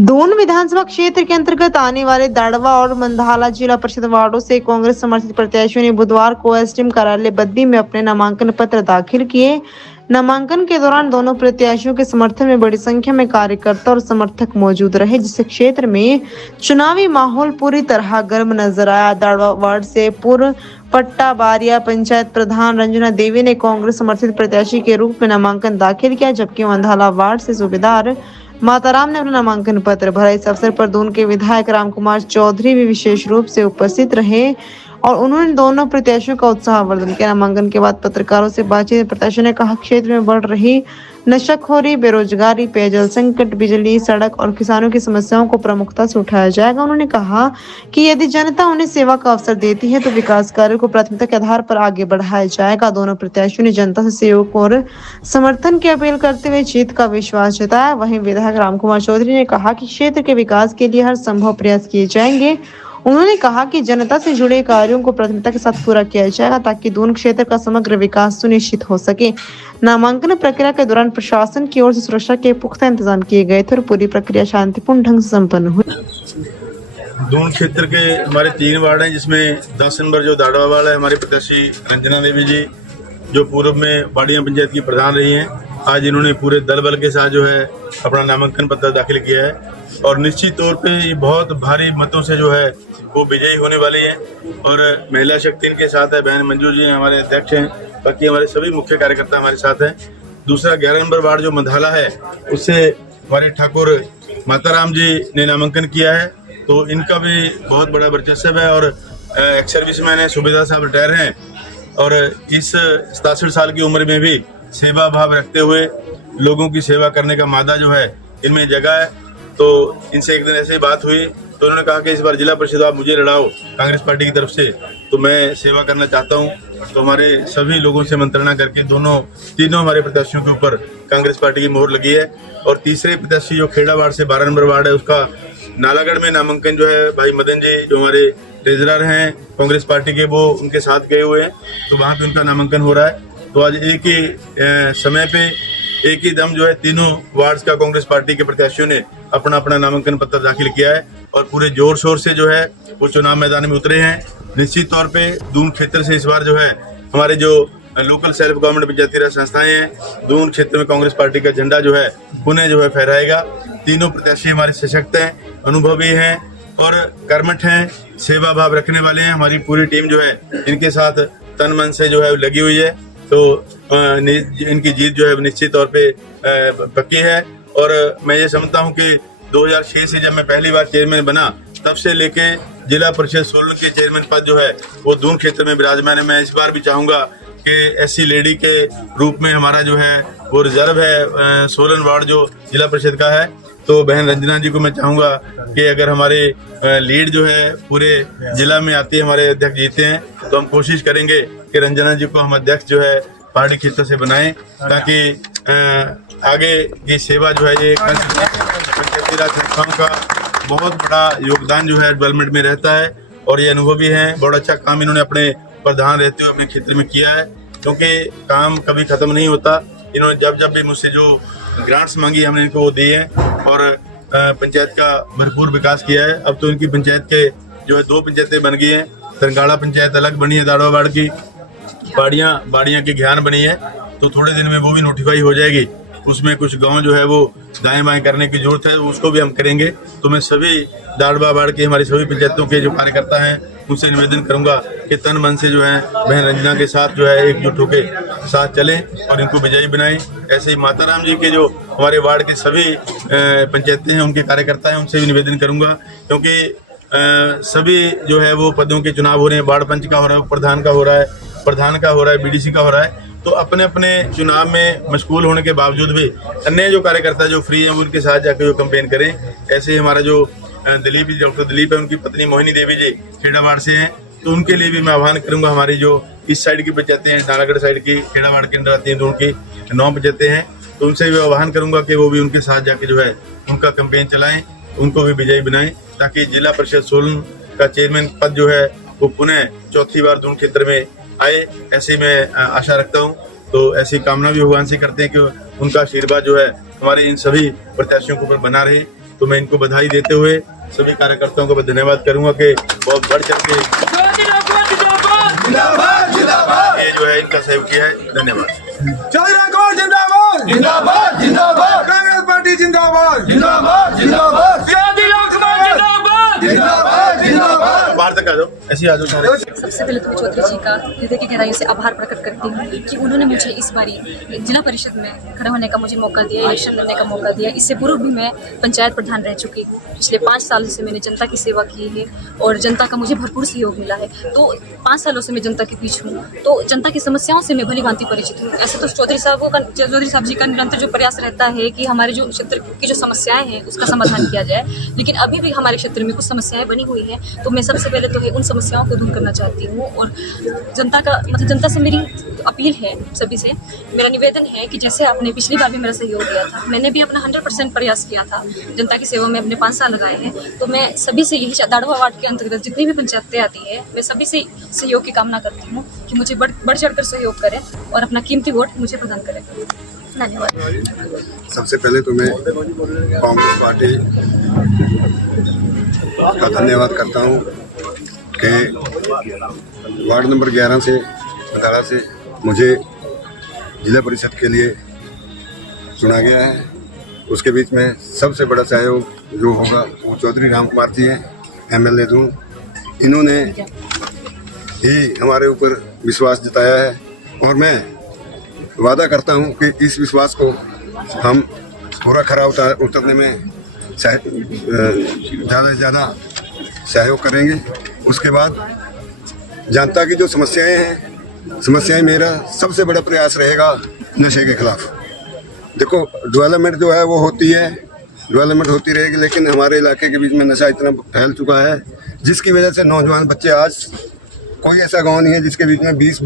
दून विधानसभा क्षेत्र के अंतर्गत आने वाले दाड़वा और मंधाला जिला परिषद वार्डों से कांग्रेस समर्थित प्रत्याशियों ने बुधवार को एसडीएम कार्यालय बद्दी में अपने नामांकन पत्र दाखिल किए। नामांकन के दौरान दोनों प्रत्याशियों के समर्थन में बड़ी संख्या में कार्यकर्ता और समर्थक मौजूद रहे, जिससे क्षेत्र में चुनावी माहौल पूरी तरह गर्म नजर आया। दाड़वा वार्ड से पूर्व पट्टा बारिया पंचायत प्रधान रंजना देवी ने कांग्रेस समर्थित प्रत्याशी के रूप में नामांकन दाखिल किया, जबकि मंधाला वार्ड से सूबेदार माताराम ने अपना नामांकन पत्र भरा। इस अवसर पर दून के विधायक रामकुमार चौधरी भी विशेष रूप से उपस्थित रहे और उन्होंने दोनों प्रत्याशियों का उत्साहवर्धन किया। नामांकन के बाद पत्रकारों से बातचीत में प्रत्याशी ने कहा, क्षेत्र में बढ़ रही नशाखोरी, बेरोजगारी, पेयजल संकट, बिजली, सड़क और किसानों की समस्याओं को प्रमुखता से उठाया जाएगा। उन्होंने कहा कि यदि जनता उन्हें सेवा का अवसर देती है तो विकास कार्य को प्राथमिकता के आधार पर आगे बढ़ाया जाएगा। दोनों प्रत्याशियों ने जनता से सहयोग और समर्थन की अपील करते हुए जीत का विश्वास जताया। वहीं विधायक रामकुमार चौधरी ने कहा कि क्षेत्र के विकास के लिए हर संभव प्रयास किए जाएंगे। उन्होंने कहा कि जनता से जुड़े कार्यों को प्राथमिकता के साथ पूरा किया जाएगा ताकि दून क्षेत्र का समग्र विकास सुनिश्चित हो सके। नामांकन प्रक्रिया के दौरान प्रशासन की ओर से सुरक्षा के पुख्ता इंतजाम किए गए थे और पूरी प्रक्रिया शांतिपूर्ण ढंग से संपन्न हुई। दून क्षेत्र के हमारे 3 वार्ड हैं, जिसमें 10 नंबर जो दाड़वा वार्ड है, हमारे प्रत्याशी रंजना देवी जी जो पूर्व में बाड़िया पंचायत की प्रधान रही हैं, आज इन्होंने पूरे दल बल के साथ जो है अपना नामांकन पत्र दाखिल किया है और निश्चित तौर पे ये बहुत भारी मतों से जो है वो विजयी होने वाली है। और महिला शक्ति इनके साथ है, बहन मंजू जी हमारे अध्यक्ष हैं, बाकी हमारे सभी मुख्य कार्यकर्ता हमारे साथ हैं। दूसरा 11 नंबर वार्ड जो मंधाला है, उससे हमारे ठाकुर माताराम जी ने नामांकन किया है, तो इनका भी बहुत बड़ा वर्चस्व है और एक्स सर्विसमैन है, सूबेदार साहब रिटायर हैं और इस 67 साल की उम्र में भी सेवा भाव रखते हुए लोगों की सेवा करने का मादा जो है इनमें जगह है। तो इनसे एक दिन ऐसे ही बात हुई तो उन्होंने कहा कि इस बार जिला परिषद आप मुझे लड़ाओ कांग्रेस पार्टी की तरफ से, तो मैं सेवा करना चाहता हूं। तो हमारे सभी लोगों से मंत्रणा करके तीनों हमारे प्रत्याशियों के ऊपर कांग्रेस पार्टी की मोहर लगी है। और तीसरे प्रत्याशी जो खेड़ा वार्ड से 12 नंबर वार्ड है, उसका नालागढ़ में नामांकन जो है भाई मदन जी जो हमारे ट्रेजरर हैं कांग्रेस पार्टी के, वो उनके साथ गए हुए हैं, तो वहाँ पे उनका नामांकन हो रहा है। तो आज एक ही समय पे एक ही दम जो है तीनों वार्ड्स का कांग्रेस पार्टी के प्रत्याशियों ने अपना अपना नामांकन पत्र दाखिल किया है और पूरे जोर शोर से जो है वो चुनाव मैदान में उतरे हैं। निश्चित तौर पे दून क्षेत्र से इस बार जो है हमारे जो लोकल सेल्फ गवर्नमेंट पंचायती राज संस्थाएं हैं, दून क्षेत्र में कांग्रेस पार्टी का झंडा जो है पुनः जो है फहराएगा। तीनों प्रत्याशी हमारे सशक्त हैं, अनुभवी हैं और कर्मठ हैं, सेवा भाव रखने वाले हैं। हमारी पूरी टीम जो है इनके साथ तन मन से जो है लगी हुई है, तो इनकी जीत जो है निश्चित तौर पे पक्की है। और मैं ये समझता हूँ कि 2006 से जब मैं पहली बार चेयरमैन बना, तब से लेके जिला परिषद सोलन के चेयरमैन पद जो है वो दून क्षेत्र में विराजमान है। मैं इस बार भी चाहूंगा कि ऐसी लेडी के रूप में हमारा जो है वो रिजर्व है सोलन वार्ड जो जिला परिषद का है, तो बहन रंजना जी को मैं चाहूंगा कि अगर हमारे लीड जो है पूरे जिला में आती है, हमारे अध्यक्ष जीते हैं, तो हम कोशिश करेंगे कि रंजना जी को हम अध्यक्ष जो है पहाड़ी क्षेत्र से बनाएं, ताकि आगे की सेवा जो है ये पंचायती राज संस्थाओं का बहुत बड़ा योगदान जो है डेवलपमेंट में रहता है। और ये अनुभवी हैं, बहुत अच्छा काम इन्होंने अपने प्रधान रहते हुए अपने क्षेत्र में किया है, क्योंकि काम कभी खत्म नहीं होता। इन्होंने जब भी मुझसे जो ग्रांट्स मांगी हमने इनको वो दिए हैं और पंचायत का भरपूर विकास किया है। अब तो इनकी पंचायत के जो है 2 पंचायतें बन गई हैं, सरंगाड़ा पंचायत अलग बनी है दाड़वा वार्ड की, बाड़ियाँ की घ्यान बनी है, तो थोड़े दिन में वो भी नोटिफाई हो जाएगी। उसमें कुछ गांव जो है वो दाएं बाएं करने की जरूरत है, उसको भी हम करेंगे। तो मैं सभी दाड़वा वार्ड के हमारी सभी पंचायतों के जो कार्यकर्ता हैं उनसे निवेदन करूंगा कि तन मन से जो है बहन रंजना के साथ जो है एकजुट होकर साथ चलें और इनको विजयी बनाएं। ऐसे ही माताराम जी के जो हमारे वार्ड के सभी पंचायतें हैं उनके कार्यकर्ता हैं, उनसे भी निवेदन करूंगा, क्योंकि सभी जो है वो पदों के चुनाव हो रहे हैं। वार्ड पंच का हो रहा है, प्रधान का हो रहा है, बीडीसी का हो रहा है, तो अपने अपने चुनाव में मशगूल होने के बावजूद भी अन्य जो कार्यकर्ता जो फ्री हैं उनके साथ जाकर जो कैंपेन करें। ऐसे ही हमारा जो डॉक्टर दिलीप है, उनकी पत्नी मोहिनी देवी जी खेड़ा वार्ड से हैं, तो उनके लिए भी मैं आह्वान करूंगा। हमारी जो इस साइड की पंचायतें हैं, नालागढ़ साइड की खेड़ा वार्ड के अंदर आती हैं, तो उनकी 9 पंचायतें हैं, तो उनसे भी आह्वान करूंगा कि वो भी उनके साथ जाके जो है उनका कैंपेन चलाएं, उनको भी विजयी बनाएं, ताकि जिला परिषद सोलन का चेयरमैन पद जो है वो पुनः चौथी बार दून क्षेत्र में आए, ऐसी मैं आशा रखता हूं। तो ऐसी कामना भी भगवान से करते हैं कि उनका आशीर्वाद जो है हमारे इन सभी प्रत्याशियों के ऊपर बना रहे। तो मैं इनको बधाई देते हुए सभी कार्यकर्ताओं को मैं धन्यवाद करूंगा कि बहुत बढ़ चढ़ के ये जो है इनका सहयोग किया है। धन्यवाद। जिंदाबाद जिंदाबाद जिंदाबाद कांग्रेस पार्टी जिंदाबाद जिंदाबाद जिंदाबाद जिंदाबाद जिंदाबाद जिंदाबाद बाहर तक आ जाओ, ऐसे ही आ जाओ। सबसे पहले तो मैं चौधरी जी का हृदय की गहराई से आभार प्रकट करती हूँ कि उन्होंने मुझे इस बारी जिला परिषद में खड़ा होने का मुझे मौका दिया, इलेक्शन लड़ने का मौका दिया। इससे पूर्व भी मैं पंचायत प्रधान रह चुकी। पिछले 5 साल से मैंने जनता की सेवा की है और जनता का मुझे भरपूर सहयोग मिला है। तो 5 सालों से मैं जनता के बीच हूँ, तो जनता की समस्याओं से मैं भली भांति परिचित हूँ। ऐसे तो चौधरी साहब जी का निरंतर जो प्रयास रहता है कि हमारे जो क्षेत्र की जो समस्याएं हैं उसका समाधान किया जाए, लेकिन अभी भी हमारे क्षेत्र में कुछ समस्याएं बनी हुई हैं। तो मैं सबसे पहले तो है उन समस्याओं को दूर करना चाहती हूँ और जनता से मेरी अपील है, सभी से मेरा निवेदन है कि जैसे आपने पिछली बार भी मेरा सहयोग दिया था, मैंने भी अपना 100% प्रयास किया था जनता की सेवा में, अपने 5 साल लगाए हैं। तो मैं सभी से यही दाड़वा वार्ड के अंतर्गत जितनी भी पंचायतें आती है, मैं सभी से सहयोग की कामना करती हूँ कि मुझे बढ़ चढ़ कर सहयोग करें और अपना कीमती वोट मुझे प्रदान करें। धन्यवाद। सबसे पहले तो मैं कांग्रेस पार्टी का धन्यवाद करता हूँ कि वार्ड नंबर 11 से 18 से मुझे जिला परिषद के लिए चुना गया है। उसके बीच में सबसे बड़ा सहयोग जो होगा वो चौधरी राम कुमार जी हैं, MLA दूँ। इन्होंने ही हमारे ऊपर विश्वास जताया है और मैं वादा करता हूं कि इस विश्वास को हम पूरा खरा उतरने में ज़्यादा से ज़्यादा सहयोग करेंगे। उसके बाद जनता की जो समस्याएं मेरा सबसे बड़ा प्रयास रहेगा नशे के खिलाफ। देखो डेवलपमेंट जो है वो होती रहेगी, लेकिन हमारे इलाके के बीच में नशा इतना फैल चुका है जिसकी वजह से नौजवान बच्चे, आज कोई ऐसा गांव नहीं है जिसके बीच में 20